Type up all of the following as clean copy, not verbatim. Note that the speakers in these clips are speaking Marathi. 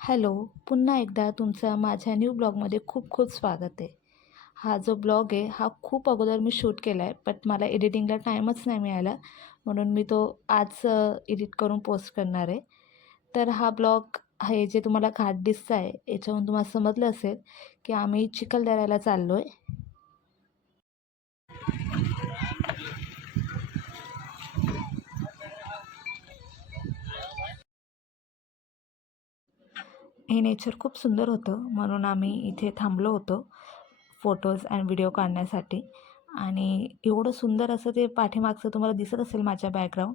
हॅलो, पुन्हा एकदा तुमचं माझ्या न्यू ब्लॉगमध्ये खूप खूप स्वागत आहे. हा जो ब्लॉग आहे हा खूप अगोदर मी शूट केला आहे, बट मला एडिटिंगला टाईमच नाही मिळाला, म्हणून मी तो आज एडिट करून पोस्ट करणार आहे. तर हा ब्लॉग हे जे तुम्हाला घाट दिसतं आहे याच्यावरून तुम्हाला समजलं असेल की आम्ही चिखलदऱ्याला चाललो आहे. हे नेचर खूप सुंदर होतं, म्हणून आम्ही इथे थांबलो होतो फोटोज अँड व्हिडिओ काढण्यासाठी. आणि एवढं सुंदर असं ते पाठीमागचं तुम्हाला दिसत असेल माझ्या बॅकग्राऊंड,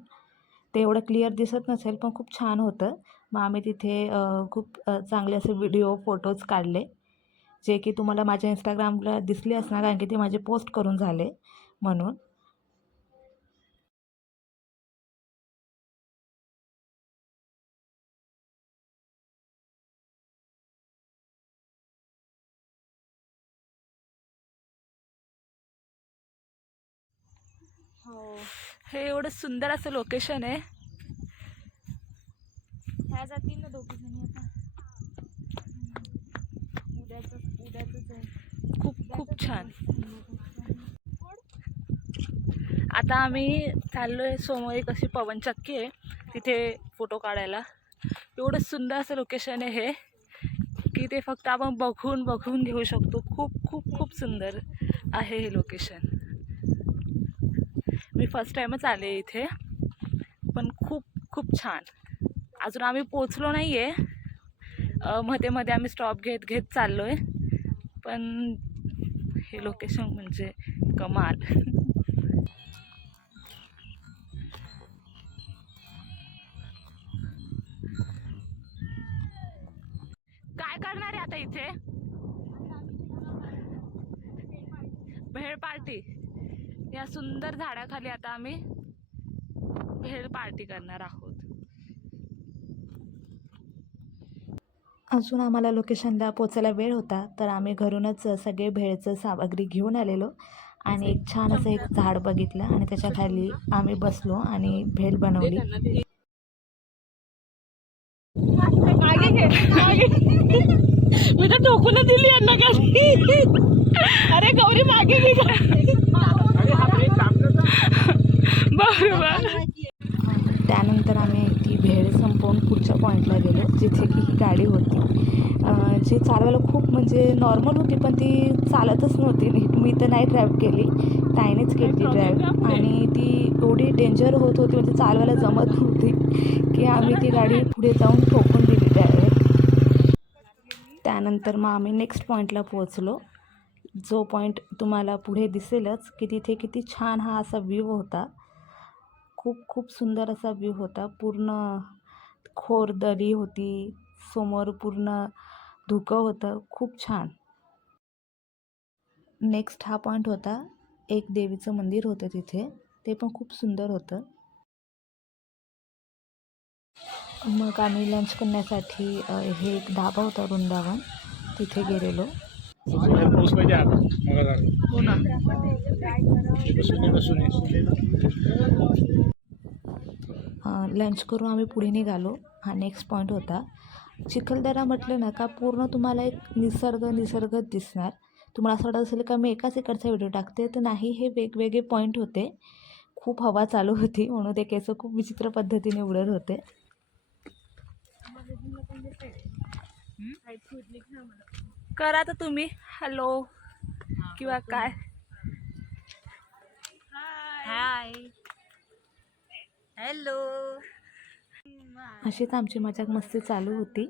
ते एवढं क्लिअर दिसत नसेल पण खूप छान होतं. मग आम्ही तिथे खूप चांगले असे व्हिडिओ फोटोज काढले, जे की तुम्हाला माझ्या इंस्टाग्रामला दिसले असणार, कारण की ते माझे पोस्ट करून झाले म्हणून. हो, हे एवढं सुंदर असं लोकेशन आहे. ह्या जातील ना दोघी जणी आता. उद्याच आहे. खूप छान. आता आम्ही चाललोय. समोर एक अशी पवनचक्की आहे, तिथे फोटो काढायला. एवढं सुंदर असं लोकेशन आहे हे, की ते फक्त आपण बघून बघून घेऊ शकतो. खूप खूप खूप सुंदर आहे हे लोकेशन. मी फर्स्ट टाईमच आले इथे, पण खूप खूप छान. अजून आम्ही पोचलो नाही आहे, मध्ये मध्ये आम्ही स्टॉप घेत घेत चाललो आहे, पण हे लोकेशन म्हणजे कमाल. काय करणार आहे आता इथे? भेळ पार्टी. या सुंदर झाडाखाली आता आम्ही भेळ पार्टी करणार आहोत. अजून आम्हाला लोकेशनला पोचायला वेळ होता, तर आम्ही घरूनच सगळे भेळचं सामग्री घेऊन आलेलो आणि एक छान असं एक झाड बघितलं आणि त्याच्या खाली आम्ही बसलो आणि भेळ बनवली. मागे घे, मागे. मी तर टोकून दिली यांना खाली. अरे गौरी मागे घे. बरोबर. त्यानंतर आम्ही ती भेळ संपवून पुढच्या पॉईंटला गेलो, जिथे की ही गाडी होती, जी चालवायला खूप म्हणजे नॉर्मल होती, पण ती चालतच नव्हती नीट. मी तर नाही ड्राईव्ह केली, ताईनेच केली ड्राईव्ह, आणि ती एवढी डेंजर होत होती, म्हणजे चालवायला जमत नव्हती, की आम्ही ती गाडी पुढे जाऊन ठोकून दिली डायरेक्ट. त्यानंतर मग आम्ही नेक्स्ट पॉईंटला पोहोचलो, जो पॉईंट तुम्हाला पुढे दिसेलच, की तिथे किती छान हा असा व्ह्यू होता. खूप खूप सुंदर असा व्ह्यू होता. पूर्ण खोर दरी होती, समोर पूर्ण धुकं होतं, खूप छान. नेक्स्ट हा पॉईंट होता, एक देवीचं मंदिर होतं तिथे, ते पण खूप सुंदर होतं. मग आम्ही लंच करण्यासाठी हे एक ढाबा होता वृंदावन, तिथे गेलेलो. लंच करून आम्ही पुढे निघालो. हा नेक्स्ट पॉईंट होता. चिखलदरा म्हटलं ना का पूर्ण तुम्हाला एक निसर्गच दिसणार. तुम्हाला असं वाटत असेल का मी एकाच इकडचा व्हिडिओ टाकते, तर नाही, हे वेगवेगळे पॉईंट होते. खूप हवा चालू होती, म्हणून ते केस खूप विचित्र पद्धतीने उडत होते. करा तर तुम्ही हॅलो किंवा काय. Hi hello. अशीच आमची मजाक मस्ती चालू होती.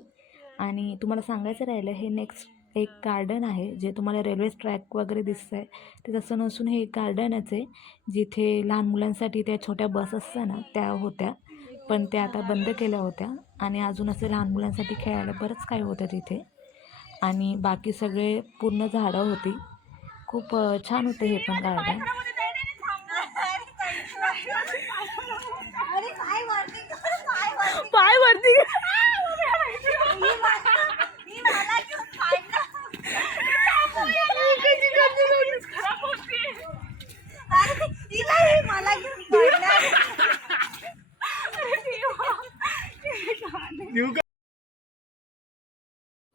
आणि तुम्हाला सांगायचं राहिलं, हे नेक्स्ट एक गार्डन आहे, जे तुम्हाला रेल्वे ट्रॅक वगैरे दिसतं आहे ते तसं नसून हे एक गार्डनच आहे, जिथे लहान मुलांसाठी त्या छोट्या बस असतात ना त्या होत्या, पण त्या आता बंद केल्या होत्या. आणि अजून असं लहान मुलांसाठी खेळायला बरंच काही होतं तिथे. आणि बाकी सगळे पूर्ण झाडं होती. खूप छान होतं हे पण गार्डन. पाय वरती. मला घेऊन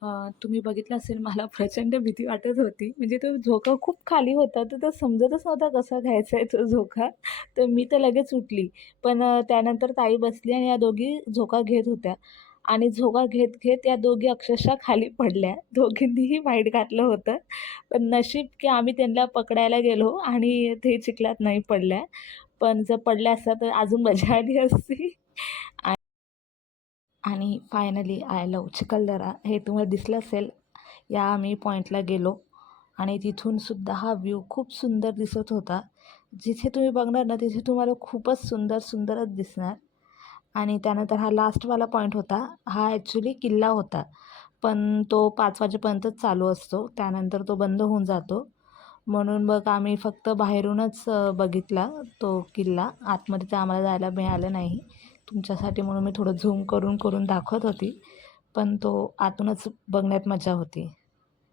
तुम्ही बघितलं असेल मला प्रचंड भीती वाटत होती. म्हणजे तो झोका खूप खाली होता, तर तो समजतच नव्हता कसा घ्यायचा आहे तो झोका. तर मी तर लगेच उठली. पण त्यानंतर ताई बसली आणि या दोघी झोका घेत होत्या आणि झोका घेत या दोघी अक्षरशः खाली पडल्या. दोघींनीही वाईट घातलं होतं. पण नशीब की आम्ही त्यांना पकडायला गेलो आणि ते चिखलात नाही पडल्या. पण जर पडल्या असत्या तर अजून मजा आली असती. आणि फायनली आय लव्ह चिखलदरा हे तुम्हाला दिसलं असेल. या आम्ही पॉईंटला गेलो आणि तिथूनसुद्धा हा व्ह्यू खूप सुंदर दिसत होता. जिथे तुम्ही बघणार ना तिथे तुम्हाला खूपच सुंदरच दिसणार. आणि त्यानंतर हा लास्टवाला पॉईंट होता. हा ॲक्च्युली किल्ला होता. पण तो 5 वाजेपर्यंतच चालू असतो. त्यानंतर तो बंद होऊन जातो. म्हणून मग आम्ही फक्त बाहेरूनच बघितला तो किल्ला. आतमध्ये तर आम्हाला जायला मिळालं नाही. तुमच्यासाठी म्हणून मी थोडं झूम करून दाखवत होती. पण तो आतूनच बघण्यात मजा होती.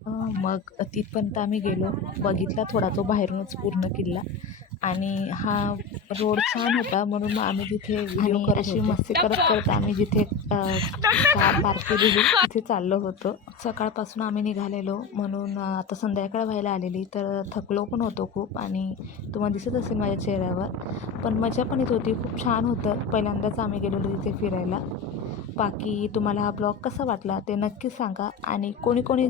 मग तिथपर्यंत आम्ही गेलो. बघितला थोडा तो बाहेरूनच पूर्ण किल्ला आणि हा रोड छान होता म्हणून मग आम्ही तिथे व्हिडिओ करत अशी मस्ती करत आम्ही जिथे कार पार्क केलेली तिथे चाललो होतो. सकाळपासून आम्ही निघालेलो म्हणून आता संध्याकाळ व्हायला आलेली तर थकलो पण होतो खूप आणि तुम्हाला दिसत असेल माझ्या चेहऱ्यावर. पण मजा पण येत होती. खूप छान होतं. पहिल्यांदाच आम्ही गेलेलो तिथे फिरायला. बाकी तुम्हाला हा ब्लॉग कसा वाटला ते नक्की सांगा आणि कोणी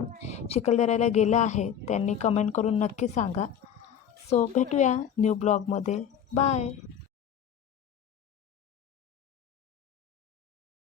चिखलदऱ्याला गेलं आहे त्यांनी कमेंट करून नक्की सांगा. सो भेटूया न्यू ब्लॉगमध्ये. बाय.